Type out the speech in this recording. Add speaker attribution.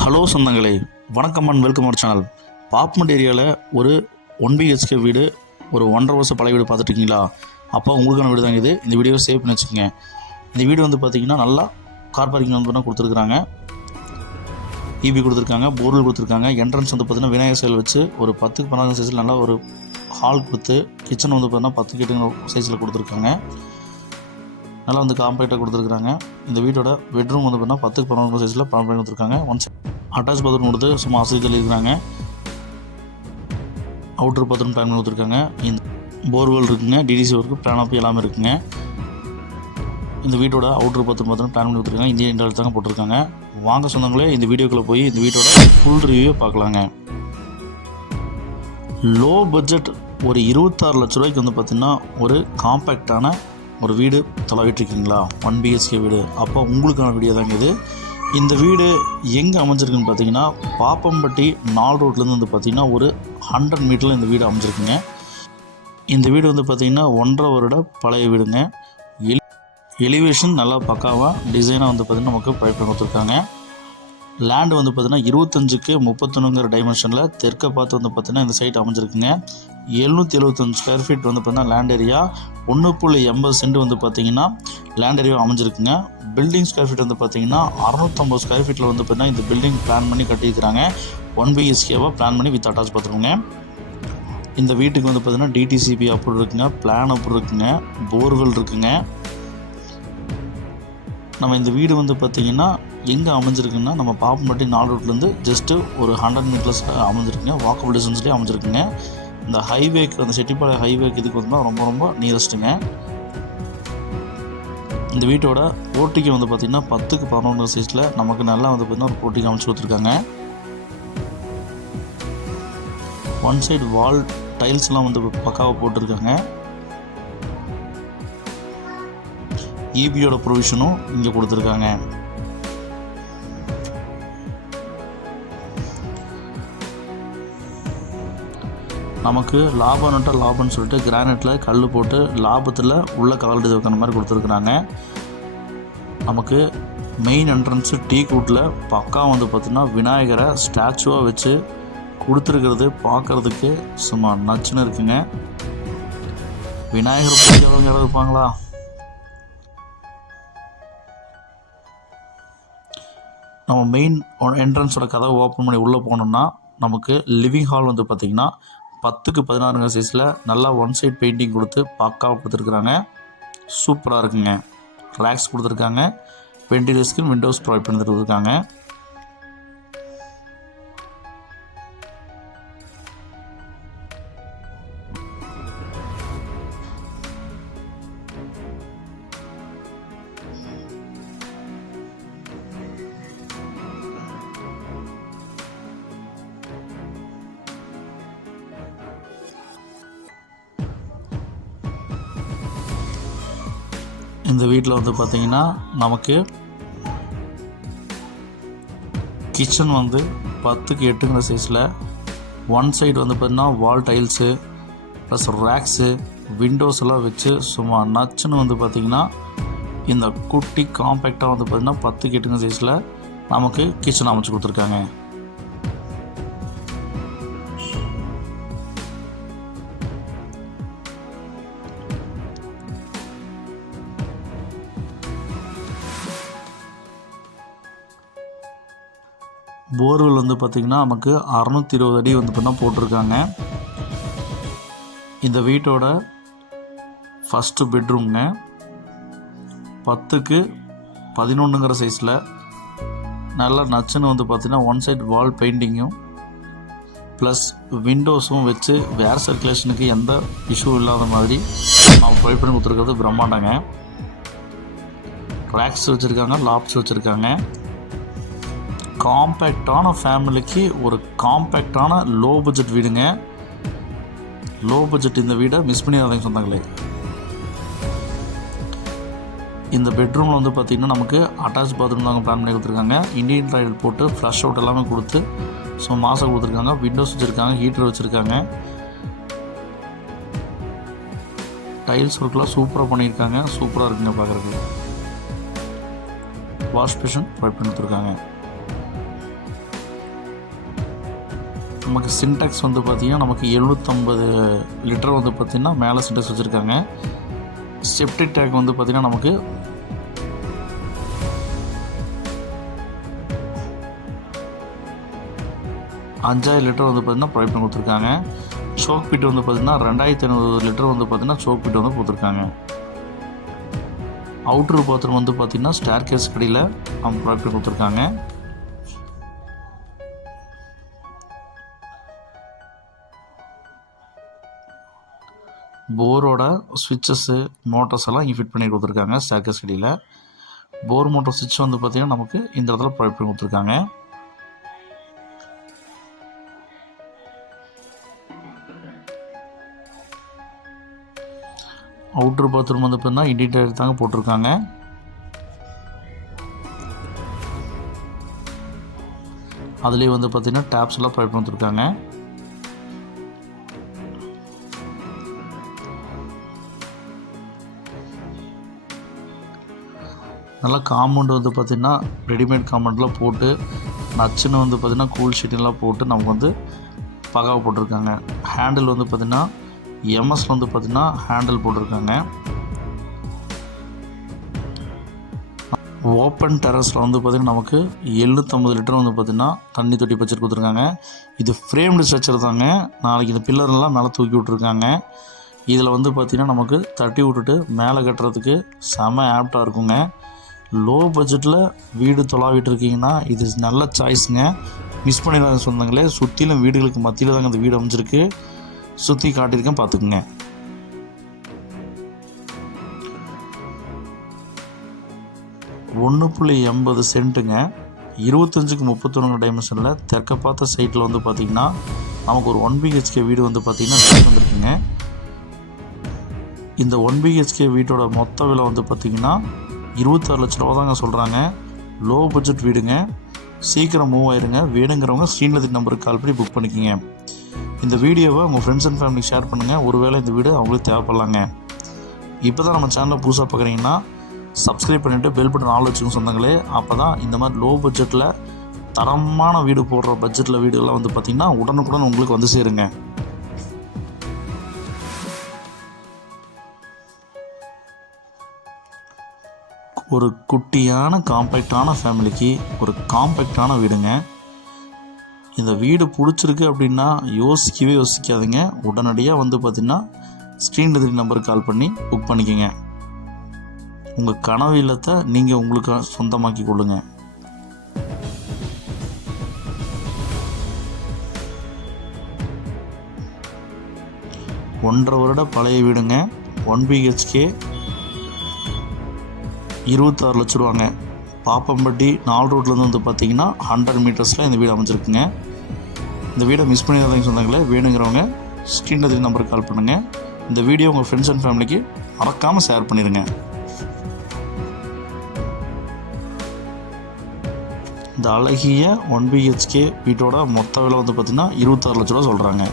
Speaker 1: Hello சொந்தங்களே வணக்கம் and welcome our channel பாப்மெண்ட் ஏரியாவில் ஒரு ஒன் பிஹெச்கே வீடு ஒரு ஒன்றரை வருஷம் பழைய வீடு பார்த்துட்டு அப்போ உங்களுக்கான வீடு தாங்க இது. இந்த வீடியோ சேவ் பண்ணி வச்சுக்கோங்க. இந்த வீடு வந்து பார்த்தீங்கன்னா நல்லா கார் பார்க்கிங் வந்து பார்த்தீங்கன்னா கொடுத்துருக்குறாங்க. இபி கொடுத்துருக்காங்க போர்வெல் கொடுத்துருக்காங்க. என்ட்ரன்ஸ் வந்து பார்த்தீங்கன்னா விநாயகர் செயல் வச்சு ஒரு பத்துக்கு பன்னெண்டு சைஸில் நல்லா ஒரு ஹால் கொடுத்து கிச்சன் வந்து பார்த்தீங்கன்னா பத்து கிட்ட சைஸில் கொடுத்துருக்காங்க. நல்லா வந்து காம்பேக்டாக கொடுத்துருக்காங்க இந்த வீட்டோட பெட்ரூம் வந்து பார்த்தீங்கன்னா பத்துக்கு பன்னெண்டு சைஸில் பிளான் பண்ணி கொடுத்துருக்காங்க. ஒன்ஸ் அட்டாச் பாத்ரூம் கொடுத்து சும்மா அசதி தள்ளியிருக்காங்க அவுட்டர் பாத்ரூம் பிளான் பண்ணி கொடுத்துருக்காங்க. இந்த போர்வெல் இருக்குங்க. டிடிசி ஒர்க்கு பிளான் ஆஃப் எல்லாமே இருக்குங்க. இந்த வீட்டோட அவுட்டர் பாத்ரூம் பாத்ரூம் பிளான் பண்ணி கொடுத்துருக்காங்க. இந்தியன் இன்டர்நெட் தாங்க போட்டிருக்காங்க. வாங்க சொந்தங்களே இந்த வீடியோக்குள்ளே போய் இந்த வீட்டோட ஃபுல் ரிவ்யூ பார்க்கலாங்க. லோ பட்ஜெட் ஒரு இருபத்தாறு லட்ச ரூபாய்க்கு வந்து பார்த்திங்கன்னா ஒரு காம்பேக்டான ஒரு வீடு தலைவிட்டுருக்கீங்களா? ஒன் பிஹெச்கே வீடு. அப்போ உங்களுக்கான வீடியோ தாங்க இது. இந்த வீடு எங்கே அமைஞ்சிருக்குன்னு பார்த்தீங்கன்னா பாப்பம்பட்டி நால் ரோட்லேருந்து வந்து பார்த்திங்கன்னா ஒரு ஹண்ட்ரட் மீட்டரில் இந்த வீடு அமைஞ்சிருக்குங்க. இந்த வீடு வந்து பார்த்திங்கன்னா ஒன்றரை வருட பழைய வீடுங்க. எலி எலிவேஷன் நல்லா பக்காவாக டிசைனாக வந்து பார்த்திங்கன்னா நமக்கு பைப் கொடுத்துருக்காங்க லேண்டு வந்து பார்த்திங்கன்னா இருபத்தஞ்சுக்கு முப்பத்தொன்னுங்கிற டைமென்ஷனில் தெற்கை பார்த்து வந்து பார்த்திங்கன்னா இந்த சைட் அமைஞ்சிருக்குங்க. எழுநூற்றி எழுபத்தஞ்சு ஸ்கொயர் ஃபீட் வந்து பார்த்திங்கன்னா லேண்ட் ஏரியா ஒன்று புள்ளி எண்பது சென்ட் வந்து பார்த்திங்கன்னா லேண்ட் ஏரியா அமைஞ்சிருக்குங்க. பில்டிங் ஸ்கொயர் ஃபீட் வந்து பார்த்திங்கன்னா அறநூற்றம்பது ஸ்கொயர் ஃபீட்டில் வந்து பார்த்திங்கன்னா இந்த பில்டிங் பிளான் பண்ணி கட்டியிருக்கிறாங்க. ஒன் பிஹெச்கேவாக பிளான் பண்ணி வித் அட்டாச் பார்த்துருங்க இந்த வீட்டுக்கு வந்து பார்த்திங்கன்னா டிடிசிபி அப்ரூவ் இருக்குங்க. பிளான் அப்ரூவ் இருக்குங்க. போர்வெல் இருக்குங்க. நம்ம இந்த வீடு வந்து பார்த்திங்கன்னா எங்கே அமைஞ்சிருக்குன்னா நம்ம பாப்பம்பட்டி நாலு ரோட்லேருந்து ஜஸ்ட்டு ஒரு ஹண்ட்ரட் மீட்டர்ஸ் அமைஞ்சிருக்குங்க. வாக்கபிள் டிஸ்டன்ஸ்லேயே அமைஞ்சிருக்குங்க. இந்த ஹைவேக்கு அந்த செட்டிப்பாளையம் ஹைவேக்கு இதுக்கு வந்து ரொம்ப ரொம்ப நியரஸ்ட்டுங்க இந்த வீட்டோட போட்டிக்கு வந்து பார்த்திங்கன்னா பத்துக்கு பதினொன்று சைஸில் நமக்கு நல்லா வந்து பார்த்திங்கன்னா ஒரு போட்டிக்கு அமைச்சு கொடுத்துருக்காங்க. ஒன் சைடு வால் டைல்ஸ்லாம் வந்து பக்காவாக போட்டிருக்காங்க. ஈபியோட ப்ரொவிஷனும் இங்கே கொடுத்துருக்காங்க. நமக்கு லாபம் நட்டால் லாபம்னு சொல்லிட்டு கிரானைட்டில் கல் போட்டு லாபத்தில் உள்ளே கால் வைக்கிற மாதிரி கொடுத்துருக்குறாங்க. நமக்கு மெயின் என்ட்ரன்ஸு டீ கூட்டில் பக்கா வந்து பார்த்திங்கன்னா விநாயகரை ஸ்டாச்சுவாக வச்சு கொடுத்துருக்கிறது பார்க்குறதுக்கு சும்மா நச்சுன்னு இருக்குங்க. விநாயகர் பிடிக்காதவங்க யாராவது இருப்பாங்களா நம்ம மெயின் என்ட்ரன்ஸோட கதவை ஓப்பன் பண்ணி உள்ளே போனோம்னா நமக்கு லிவிங் ஹால் வந்து பார்த்திங்கன்னா பத்துக்கு பதினாறுங்க சைஸில் நல்லா ஒன் சைட் பெயிண்டிங் கொடுத்து பக்காவாக கொடுத்துருக்குறாங்க. சூப்பராக இருக்குங்க. ரேக்ஸ் கொடுத்துருக்காங்க. வெண்டிலேஷன் விண்டோஸ் ப்ரொவைட் பண்ணி கொடுத்துருக்காங்க இந்த வீட்டில் வந்து பார்த்திங்கன்னா நமக்கு கிச்சன் வந்து பத்துக்கு எட்டுங்கிற சைஸில் ஒன் சைடு வந்து பார்த்திங்கன்னா wall tiles plus racks windows எல்லாம் வச்சு சும்மா நச்சுன்னு வந்து பார்த்திங்கன்னா இந்த குட்டி காம்பேக்டாக வந்து பார்த்திங்கன்னா பத்துக்கு எட்டுங்கிற சைஸில் நமக்கு கிச்சன் அமைச்சு கொடுத்துருக்காங்க. போர்வெல் வந்து பார்த்திங்கன்னா நமக்கு அறநூற்றி இருபது அடி வந்து பண்ணால் போட்டிருக்காங்க. இந்த வீட்டோட ஃபஸ்ட்டு பெட்ரூம்ங்க பத்துக்கு பதினொன்றுங்கிற சைஸில் நல்லா நச்சுன்னு வந்து பார்த்திங்கன்னா ஒன் சைட் வால் பெயிண்டிங்கும் ப்ளஸ் விண்டோஸும் வச்சு வேர் சர்க்குலேஷனுக்கு எந்த இஷ்யூ இல்லாத மாதிரி அவங்க ப்ரொவைட் பண்ணி கொடுத்துருக்கிறது பிரம்மாண்டங்க. ரேக்ஸ் வச்சுருக்காங்க லாப்ஸ் வச்சுருக்காங்க. காம்பேக்டான ஃபேமிலிக்கு ஒரு காம்பேக்டான லோ பட்ஜெட் வீடுங்க. லோ பட்ஜெட் இந்த வீடை மிஸ் பண்ணிடாதீங்க சொந்தங்களே. இந்த பெட்ரூமில் வந்து பார்த்திங்கன்னா நமக்கு அட்டாச் பாத்ரூம் தாங்க பிளான் பண்ணி கொடுத்துருக்காங்க. இண்டியன் டாய்லெட் போட்டு ஃப்ளஷ் அவுட் எல்லாமே கொடுத்து ஸோ மாசம் கொடுத்துருக்காங்க. விண்டோஸ் வச்சுருக்காங்க ஹீட்டர் வச்சுருக்காங்க. டைல்ஸ் ஒர்க்லாம் சூப்பராக பண்ணியிருக்காங்க. சூப்பராக இருக்குங்க பார்க்குறதுக்கு வாஷ் மிஷின் ப்ரொவைட் பண்ணி கொடுத்துருக்காங்க. நமக்கு சின்டெக்ஸ் வந்து பார்த்திங்கன்னா நமக்கு எழுநூற்றம்பது லிட்டர் வந்து பார்த்திங்கன்னா மேலே சின்டெக்ஸ் வச்சுருக்காங்க. செப்டிக் டேங்க் வந்து பார்த்திங்கன்னா நமக்கு அஞ்சாயிரம் லிட்டர் வந்து பார்த்திங்கன்னா ப்ரொவைட் பண்ணி கொடுத்துருக்காங்க. சோக் பிட் வந்து பார்த்திங்கன்னா ரெண்டாயிரத்தி ஐநூறு லிட்டர் வந்து பார்த்திங்கன்னா சோக் பிட் வந்து கொடுத்துருக்காங்க. அவுட்ரு பாத்ரூம் வந்து பார்த்திங்கன்னா ஸ்டேர் கேஸ் கடையில் அவங்க ப்ரொவைட் பண்ணி கொடுத்துருக்காங்க. போரோட சுவிட்சஸ்ஸு மோட்டர்ஸ் எல்லாம் இங்கே ஃபிட் பண்ணி கொடுத்துருக்காங்க ஸ்டேர்கேஸ் கடியில். போர் மோட்டர் சுவிட்ச் வந்து பார்த்திங்கன்னா நமக்கு இந்த இடத்துல ப்ரொவைட் பண்ணி கொடுத்துருக்காங்க. அவுட்ரு பாத்ரூம் வந்து பார்த்தீங்கன்னா இண்டிடேட்டர் தாங்க போட்டிருக்காங்க. அதுலேயே வந்து பார்த்தீங்கன்னா டேப்ஸ் எல்லாம் ப்ரொவைட் பண்ணிருக்காங்க நல்லா காம்பவுண்டு வந்து பார்த்திங்கன்னா ரெடிமேட் காம்பவுண்டில் போட்டு நச்சுன்னு வந்து பார்த்திங்கன்னா கூல் ஷீட்டெல்லாம் போட்டு நமக்கு வந்து பகாவை போட்டிருக்காங்க. ஹேண்டில் வந்து பார்த்திங்கன்னா எம்எஸ் வந்து பார்த்திங்கன்னா ஹேண்டில் போட்டிருக்காங்க. ஓப்பன் டெரஸில் வந்து பார்த்திங்கன்னா நமக்கு எழுநூற்றம்பது லிட்டர் வந்து பார்த்திங்கன்னா தண்ணி தொட்டி பச்சர் கொடுத்துருக்காங்க. இது ஃப்ரேம்டு ஸ்ட்ரக்சர் தாங்க. நாளைக்கு இந்த பில்லர்லாம் மேலே தூக்கி விட்ருக்காங்க இதில் வந்து பார்த்திங்கன்னா நமக்கு தட்டி விட்டுட்டு மேலே கட்டுறதுக்கு செம ஆப்டாக இருக்குங்க. லோ பட்ஜெட்டில் வீடு தொலாவிட்டு இருக்கீங்கன்னா இது நல்ல சாய்ஸுங்க மிஸ் பண்ணிடாத சொந்தங்களே. சுற்றிலும் வீடுகளுக்கு மத்தியில் தாங்க அந்த வீடு அமைஞ்சிருக்கு. சுற்றி காட்டியிருக்கேன் பார்த்துக்குங்க. ஒன்று புள்ளி எண்பது சென்ட்டுங்க. இருபத்தஞ்சுக்கு முப்பத்தொன்று டைமென்ஷனில் தெற்க பார்த்த சைட்டில் வந்து பார்த்திங்கன்னா நமக்கு ஒரு ஒன் பிஹெச்கே வீடு வந்து பார்த்திங்கன்னா வந்துருக்குங்க. இந்த ஒன் பிஹெச்கே வீட்டோட மொத்த விலை வந்து பார்த்திங்கன்னா இருபத்தாறு லட்ச ரூபா தாங்க சொல்கிறாங்க லோ பட்ஜெட் வீடுங்க. சீக்கிரம் மூவ் ஆயிருங்க. வேணுங்கிறவங்க ஸ்க்ரீனில் நம்பருக்கு கால் பண்ணி புக் பண்ணிக்கோங்க. இந்த வீடியோவை உங்கள் ஃப்ரெண்ட்ஸ் அண்ட் ஃபேமிலி ஷேர் பண்ணுங்கள் ஒருவேளை இந்த வீடு அவங்களுக்கு தேவைப்படலாங்க. இப்போ தான் நம்ம சேனலை புதுசாக பார்க்குறீங்கன்னா சப்ஸ்கிரைப் பண்ணிவிட்டு பெல் பட்டன் ஆள் வச்சுக்கணும் சொந்தங்களே. அப்போ தான் இந்த மாதிரி லோ பட்ஜெட்டில் தரமான வீடு போடுற பட்ஜெட்டில் வீடுகள்லாம் வந்து பார்த்திங்கன்னா உடனுக்குடன் உங்களுக்கு வந்து சேருங்க. ஒரு குட்டியான காம்பேக்டான ஃபேமிலிக்கு ஒரு காம்பேக்டான வீடுங்க. இந்த வீடு பிடிச்சிருக்கு அப்படின்னா யோசிக்கவே யோசிக்காதீங்க. உடனடியாக வந்து பார்த்திங்கன்னா ஸ்க்ரீன் எதிரி நம்பருக்கு கால் பண்ணி புக் பண்ணிக்கோங்க. உங்கள் கனவு இல்லத்தை நீங்கள் உங்களுக்கு சொந்தமாக்கி கொள்ளுங்க. ஒன்றரை வருட பழைய வீடுங்க. ஒன் பிஹெச்கே இருபத்தாறு லட்ச ரூபாங்க. பாப்பம்பட்டி நாலு ரோட்லேருந்து வந்து பார்த்தீங்கன்னா ஹண்ட்ரட் மீட்டர்ஸில் இந்த வீடு அமைஞ்சிருக்குங்க. இந்த வீடை மிஸ் பண்ணிடாதீங்க சொன்னாங்களே வேணுங்கிறவங்க ஸ்க்ரீன் எதிரி நம்பருக்கு கால் பண்ணுங்கள் இந்த வீடியோ உங்கள் ஃப்ரெண்ட்ஸ் அண்ட் ஃபேமிலிக்கு மறக்காமல் ஷேர் பண்ணிடுங்க. இந்த அழகிய ஒன் பிஹெச்கே வீட்டோட மொத்த விலை வந்து பார்த்திங்கன்னா இருபத்தாறு லட்ச ரூபா சொல்கிறாங்க